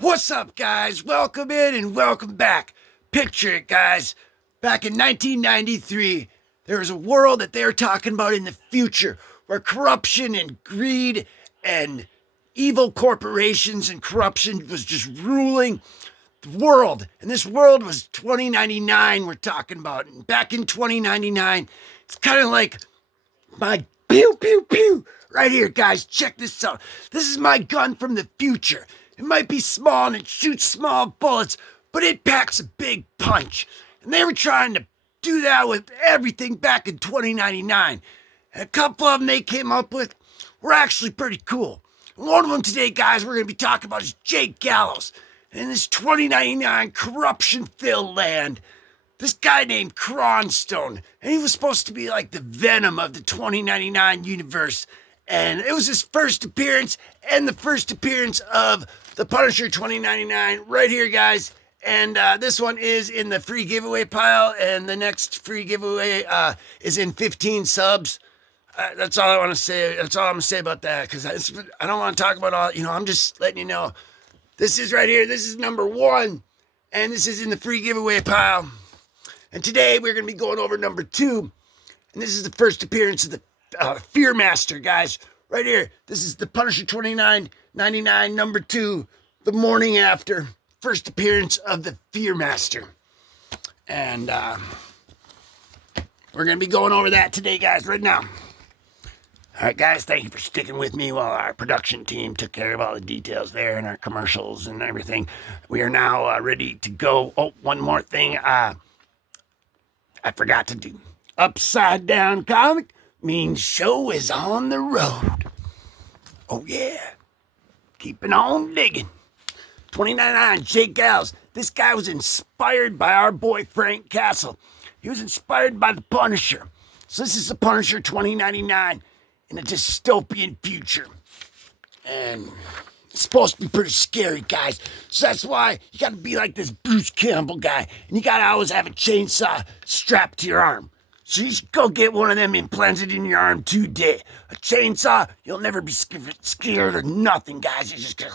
What's up, guys? Welcome in and welcome back. Picture it, guys. Back in 1993, there was a world that they were talking about in the future where corruption and greed and evil corporations and corruption was just ruling the world. And this world was 2099, we're talking about. And back in 2099, it's kind of like my pew, pew, pew. Right here, guys. Check this out. This is my gun from the future. It might be small and it shoots small bullets, but it packs a big punch. And they were trying to do that with everything back in 2099. And a couple of them they came up with were actually pretty cool. And one of them today, guys, we're going to be talking about is Jake Gallows. And in this 2099 corruption-filled land, this guy named Kron Stone, and he was supposed to be like the Venom of the 2099 universe. And it was his first appearance and the first appearance of the Punisher 2099 right here, guys. And this one is in the free giveaway pile, and the next free giveaway is in 15 subs. That's all I want to say. That's all I'm going to say about that, because I don't want to talk about all, I'm just letting you know. This is right here. This is number 1, and this is in the free giveaway pile. And today we're going to be going over number 2, and this is the first appearance of the Fearmaster, guys. Right here. This is the Punisher 2999 number 2, the morning after. First appearance of the Fearmaster. And we're going to be going over that today, guys, right now. All right, guys, thank you for sticking with me while our production team took care of all the details there and our commercials and everything. We are now ready to go. Oh, one more thing I forgot to do. Upside Down Comic means show is on the road. Oh, yeah. Keeping on digging. 2099, Jake Gallows. This guy was inspired by our boy Frank Castle. He was inspired by the Punisher. So this is the Punisher 2099 in a dystopian future. And it's supposed to be pretty scary, guys. So that's why you got to be like this Bruce Campbell guy. And you got to always have a chainsaw strapped to your arm. So you should go get one of them implanted in your arm today. A chainsaw, you'll never be scared or nothing, guys. You just go,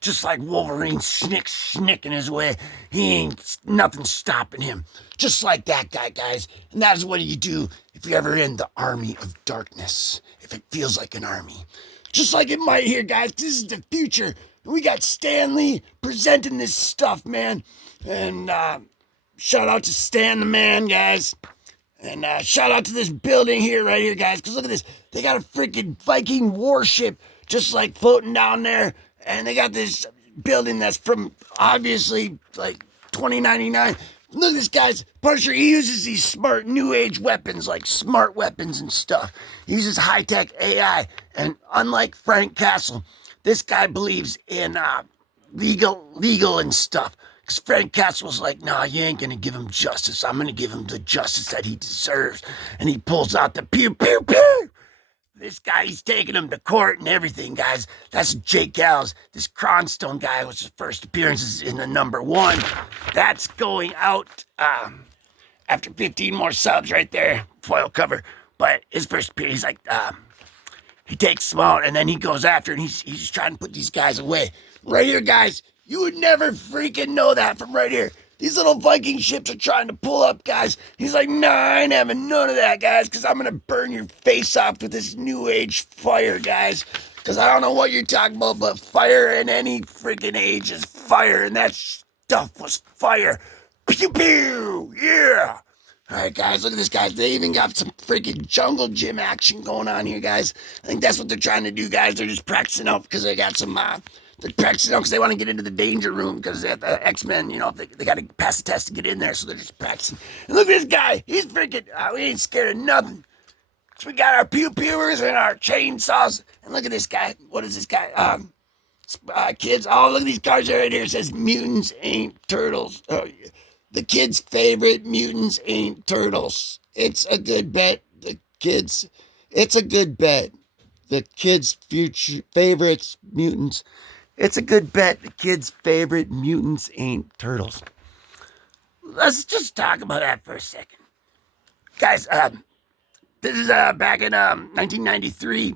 just like Wolverine snicking his way. He ain't nothing stopping him. Just like that guy, guys. And that is what you do if you're ever in the army of darkness. If it feels like an army. Just like it might here, guys. This is the future. We got Stan Lee presenting this stuff, man. And shout out to Stan the Man, guys. And shout out to this building here, right here, guys. Because look at this. They got a freaking Viking warship just like floating down there. And they got this building that's from obviously like 2099. Look at this, guys. Punisher, he uses these smart new age weapons, like smart weapons and stuff. He uses high-tech AI. And unlike Frank Castle, this guy believes in legal and stuff. Because Frank Castle's like, nah, you ain't going to give him justice. I'm going to give him the justice that he deserves. And he pulls out the pew, pew, pew. This guy, he's taking him to court and everything, guys. That's Jake Gallows. This Kron Stone guy was his first appearances in the number 1. That's going out after 15 more subs right there. Foil cover. But his first appearance, he's like, he takes them out and then he goes after and he's trying to put these guys away. Right here, guys. You would never freaking know that from right here. These little Viking ships are trying to pull up, guys. He's like, nah, I ain't having none of that, guys, because I'm going to burn your face off with this new age fire, guys. Because I don't know what you're talking about, but fire in any freaking age is fire, and that stuff was fire. Pew, pew, yeah. All right, guys, look at this, guys. They even got some freaking jungle gym action going on here, guys. I think that's what they're trying to do, guys. They're just practicing out because they got some... They're practicing out because they want to get into the danger room because at the X-Men, they got to pass the test to get in there, so they're just practicing. And look at this guy. He's freaking, we ain't scared of nothing. So we got our pew-pewers and our chainsaws. And look at this guy. What is this guy? Kids, oh, look at these cards right here. It says mutants ain't turtles. The kids' favorite mutants ain't turtles. It's a good bet. It's a good bet. The kids' future favorites mutants. It's a good bet the kids' favorite mutants ain't turtles. Let's just talk about that for a second. Guys, this is back in 1993,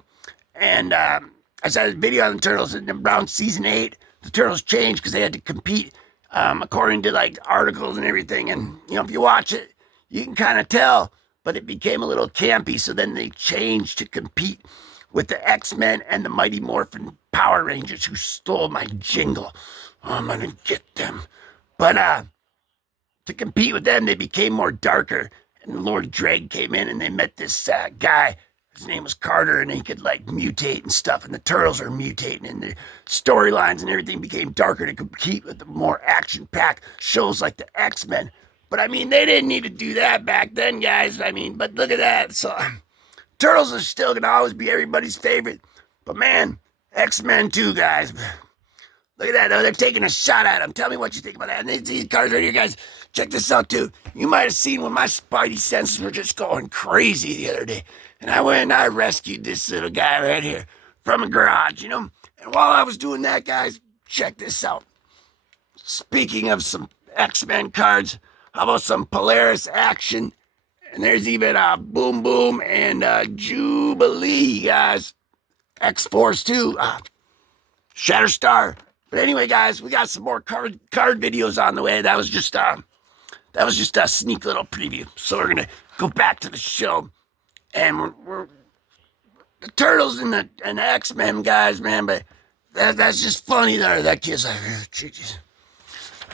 and I saw this video on the Turtles in around season 8, the Turtles changed because they had to compete according to like articles and everything. And if you watch it, you can kind of tell, but it became a little campy. So then they changed to compete with the X-Men and the Mighty Morphin Power Rangers, who stole my jingle. Oh, I'm gonna get them. But to compete with them, they became more darker. And Lord Dreg came in, and they met this guy. His name was Carter, and he could like mutate and stuff. And the Turtles are mutating, and the storylines and everything became darker to compete with the more action-packed shows like the X-Men. But I mean, they didn't need to do that back then, guys. I mean, but look at that. So Turtles are still gonna always be everybody's favorite. But man, X-Men too, guys. Look at that. Oh, they're taking a shot at him. Tell me what you think about that. And these cards right here, guys. Check this out, too. You might have seen when my spidey senses were just going crazy the other day. And I went and I rescued this little guy right here from a garage, And while I was doing that, guys, check this out. Speaking of some X-Men cards, how about some Polaris action? And there's even Boom Boom and Jubilee, guys. X-Force, too. Shatterstar. But anyway, guys, we got some more card videos on the way. That was just a sneak little preview. So we're gonna go back to the show, and we're the Turtles and the X-Men guys, man. But that's just funny there. That kid's like, jeez.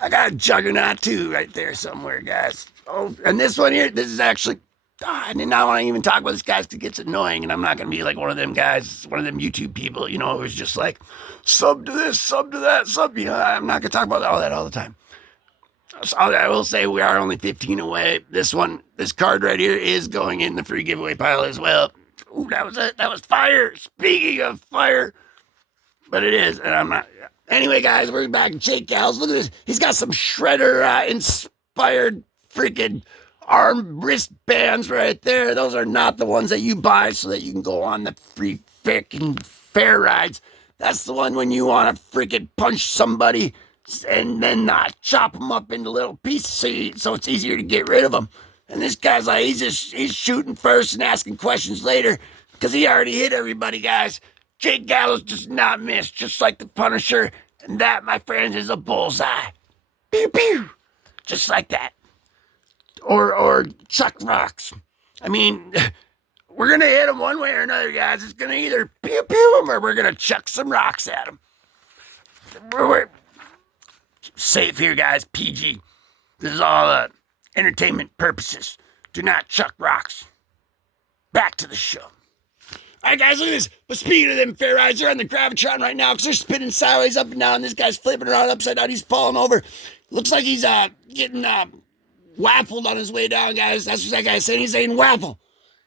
I got a Juggernaut too right there somewhere, guys. Oh, and this one here, this is actually. I did not want to even talk about this guy because it gets annoying, and I'm not going to be like one of them guys, one of them YouTube people, who's just like, sub to this, sub to that, sub. I'm not going to talk about all that all the time. So I will say we are only 15 away. This card right here is going in the free giveaway pile as well. Ooh, that was it. That was fire. Speaking of fire, but it is, and I'm not. Anyway, guys, we're back. Jake Gallows. Look at this. He's got some Shredder inspired freaking arm wristbands right there. Those are not the ones that you buy so that you can go on the free freaking fair rides. That's the one when you want to freaking punch somebody and then chop them up into little pieces so it's easier to get rid of them. And this guy's like, he's shooting first and asking questions later because he already hit everybody, guys. Jake Gallows does not miss, just like the Punisher. And that, my friends, is a bullseye. Pew, pew. Just like that. Or chuck rocks. I mean, we're going to hit them one way or another, guys. It's going to either pew pew them or we're going to chuck some rocks at them. We're safe here, guys. PG. This is all entertainment purposes. Do not chuck rocks. Back to the show. All right, guys, look at this. But speaking of them fair rides, they're on the Gravitron right now because they're spinning sideways up and down. This guy's flipping around upside down. He's falling over. Looks like he's getting waffled on his way down, guys. That's what that guy's saying. He's saying waffle.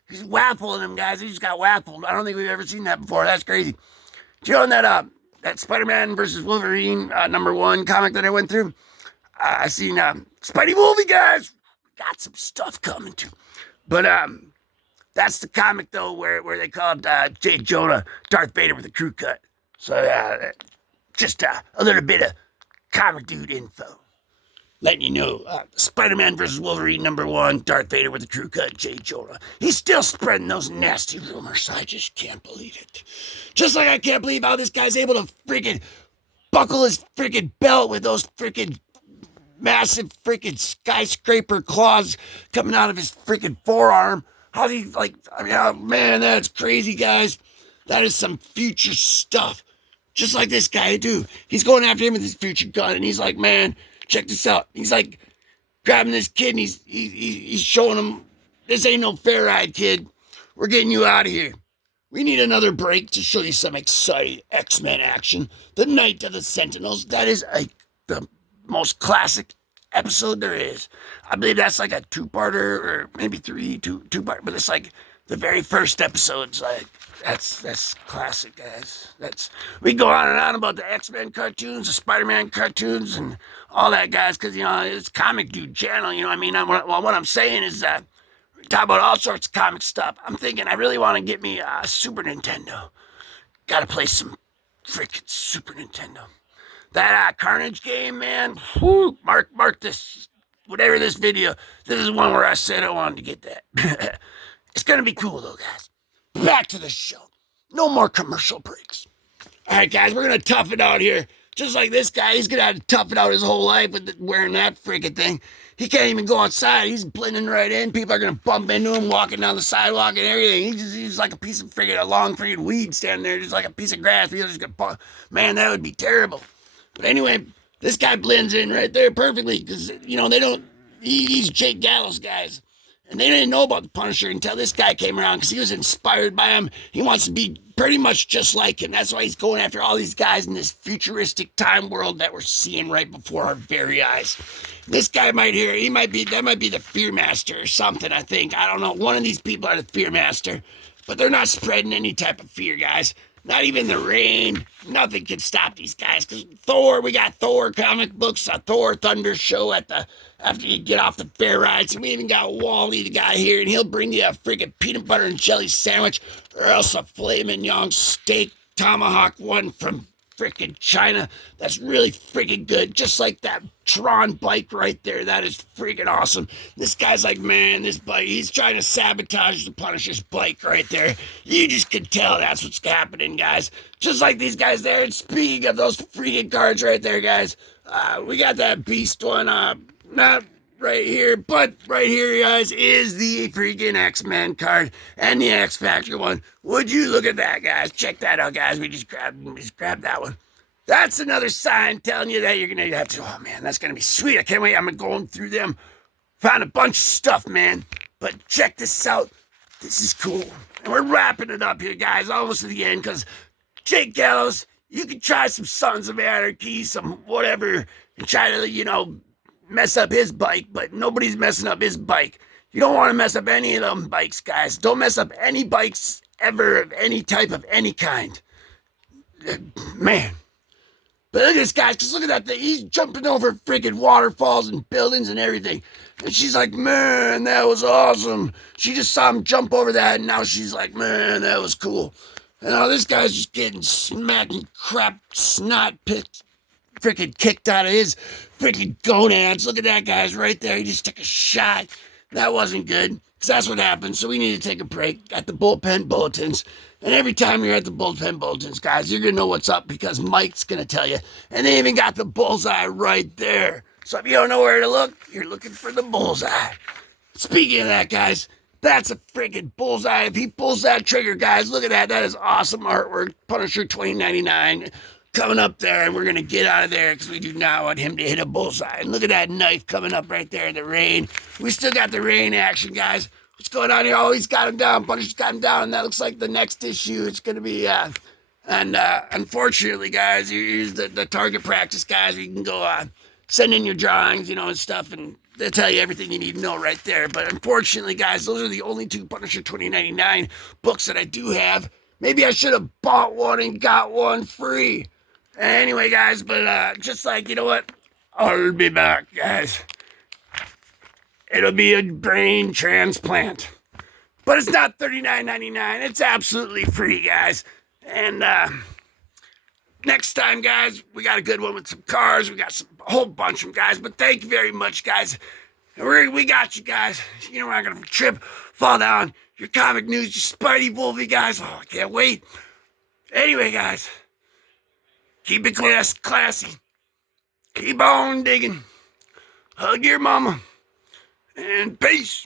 He's waffling him, guys. He just got waffled. I don't think we've ever seen that before. That's crazy. Do you know that Spider-Man versus Wolverine #1 comic that I went through? I seen Spidey Wolvie, guys. Got some stuff coming too. But that's the comic though where they called J. Jonah Darth Vader with a crew cut. So just a little bit of comic dude info. Letting you know, Spider-Man versus Wolverine #1, Darth Vader with a crew cut, J. Jonah. He's still spreading those nasty rumors. I just can't believe it. Just like I can't believe how this guy's able to freaking buckle his freaking belt with those freaking massive freaking skyscraper claws coming out of his freaking forearm. How's he oh man, that's crazy, guys. That is some future stuff. Just like this guy, dude. He's going after him with his future gun, and he's like, man, check this out. He's like grabbing this kid, and he's showing him, this ain't no fair ride, kid. We're getting you out of here. We need another break to show you some exciting X-Men action. The Night of the Sentinels. That is the most classic episode there is. I believe that's like a two-parter, or maybe two-part, but it's like the very first episode's like, that's classic, guys. We go on and on about the X-Men cartoons, the Spider-Man cartoons, and all that, guys, because, it's Comic Dude channel, you know what I mean? What I'm saying is that we talk about all sorts of comic stuff. I'm thinking I really want to get me a Super Nintendo. Gotta play some freaking Super Nintendo. That Carnage game, man, whoo, mark this, whatever this video, this is one where I said I wanted to get that. It's gonna be cool, though, guys. Back to the show. No more commercial breaks. All right, guys, we're going to tough it out here. Just like this guy, he's gonna have to tough it out his whole life with wearing that freaking thing. He can't even go outside. He's blending right in. People are gonna bump into him walking down the sidewalk and everything. He's like a piece of a long freaking weed standing there, just like a piece of grass. People just gonna man, that would be terrible. But anyway, this guy blends in right there perfectly because they don't. He's Jake Gallows, guys. And they didn't know about the Punisher until this guy came around because he was inspired by him. He wants to be pretty much just like him. That's why he's going after all these guys in this futuristic time world that we're seeing right before our very eyes. This guy that might be the Fearmaster or something, I think. I don't know. One of these people are the Fearmaster. But they're not spreading any type of fear, guys. Not even the rain. Nothing can stop these guys. Because we got Thor comic books, a Thor Thunder show after you get off the fair rides. And we even got Wally, the guy here, and he'll bring you a freaking peanut butter and jelly sandwich, or else a filet mignon steak tomahawk one from freaking China. That's really freaking good. Just like that Kron bike right there. That is freaking awesome. This guy's like, man, this bike, he's trying to sabotage the Punisher's bike right there. You just can tell that's what's happening, guys. Just like these guys there. And speaking of those freaking cards right there, guys, we got that beast one, not right here, but right here, guys, is the freaking X-Men card and the X-Factor one. Would you look at that, guys? Check that out, guys. We just grabbed that one. That's another sign telling you that you're going to have to, oh, man, that's going to be sweet. I can't wait. I'm going through them. Found a bunch of stuff, man. But check this out. This is cool. And we're wrapping it up here, guys, almost to the end, because Jake Gallows, you can try some Sons of Anarchy, some whatever, and try to, mess up his bike, but nobody's messing up his bike. You don't want to mess up any of them bikes, guys. Don't mess up any bikes ever of any type of any kind. Man. But look at this guy, just look at that thing. He's jumping over freaking waterfalls and buildings and everything. And she's like, man, that was awesome. She just saw him jump over that, and now she's like, man, that was cool. And now this guy's just getting smacked and crap snot pits freaking kicked out of his freaking gonads. Look at that, guys, right there. He just took a shot. That wasn't good, because that's what happened. So we need to take a break at the bullpen bulletins. And every time you're at the bullpen bulletins, guys, you're going to know what's up, because Mike's going to tell you. And they even got the bullseye right there. So if you don't know where to look, you're looking for the bullseye. Speaking of that, guys, that's a freaking bullseye. If he pulls that trigger, guys, look at that. That is awesome artwork. Punisher 2099. Coming up there, and we're going to get out of there because we do not want him to hit a bullseye. And look at that knife coming up right there in the rain. We still got the rain action, guys. What's going on here? Oh, he's got him down. Punisher's got him down, and that looks like the next issue. It's going to be, unfortunately, guys, here's the target practice, guys. You can go send in your drawings, and stuff, and they'll tell you everything you need to know right there. But unfortunately, guys, those are the only two Punisher 2099 books that I do have. Maybe I should have bought one and got one free. Anyway, guys, but just like, you know what? I'll be back, guys. It'll be a brain transplant. But it's not $39.99. It's absolutely free, guys. And next time, guys, we got a good one with some cars. We got a whole bunch of them, guys. But thank you very much, guys. We got you, guys. We're not going to trip, fall down. Your comic news, your Spidey Wolfie, guys. Oh, I can't wait. Anyway, guys. Keep it classy. Keep on digging. Hug your mama. And peace.